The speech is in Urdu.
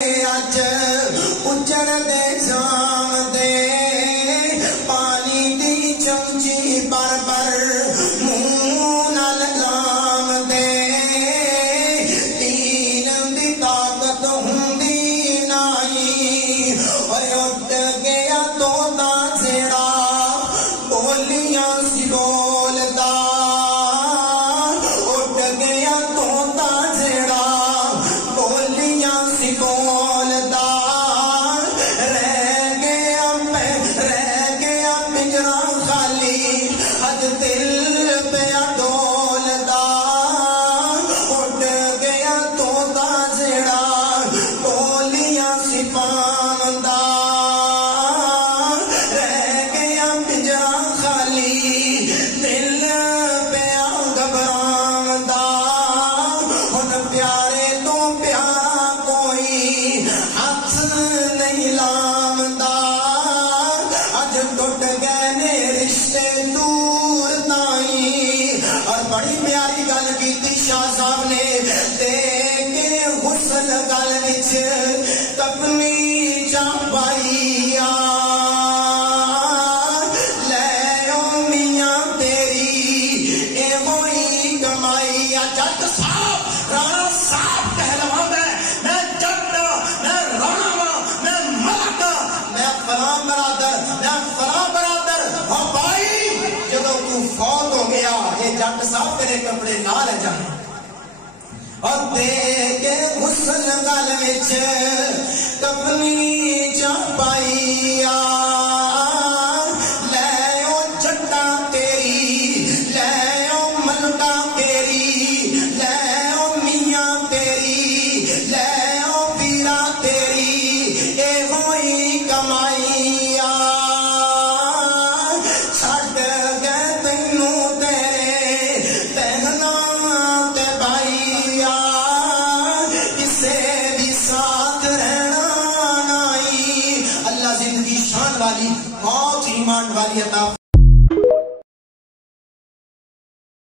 اج اجڑ دے جام دے پانی دی چمچی بر بر منہ نال لام دے تین دی طاقت ہوندی نہیں اور اٹھ گیا توتا جڑا بولیاں سی بولدا اٹھ گیا توتا جڑا بولیاں سی بولدا رہ گیا پنجرا خالی حد دل پیا ڈولدا اٹھ گیا توتا جڑا بولیاں سی پاندا رہ گیا پنجرا خالی دل پیا گھبراندا ہن پیارے تو پیارا کوئی ہاتھ نہیں لامدا اج ٹوٹ گئے نے رشتے دور تائیں اور بڑی پیاری گل کیتی شاہ صاحب نے تے کے حسن گل وچ کپنی چا پائی لے او میاں تیری اے ہوئی کمائی جٹ صاحب رانا صاحب کہلواندہ ہے میں جٹ میں رانا میں مرد میں فلاں برادر ہاں بھائی جدو تو فوت ہو گیا یہ جٹ صاحب میرے کپڑے نہ لے جانے اور دے کے حسن گل وچ کپنی چا پائی لے او جٹا تیری لے او ملکا تیری لے او میاں تیری لے او پیرا تیری اے ہوئی کمائی چھڈ گئے تینوں تیرے بہنا تے بھائی کسے بھی ساتھ رہنا نہیں اللہ زندگی شان والی موت ایمان والی عطا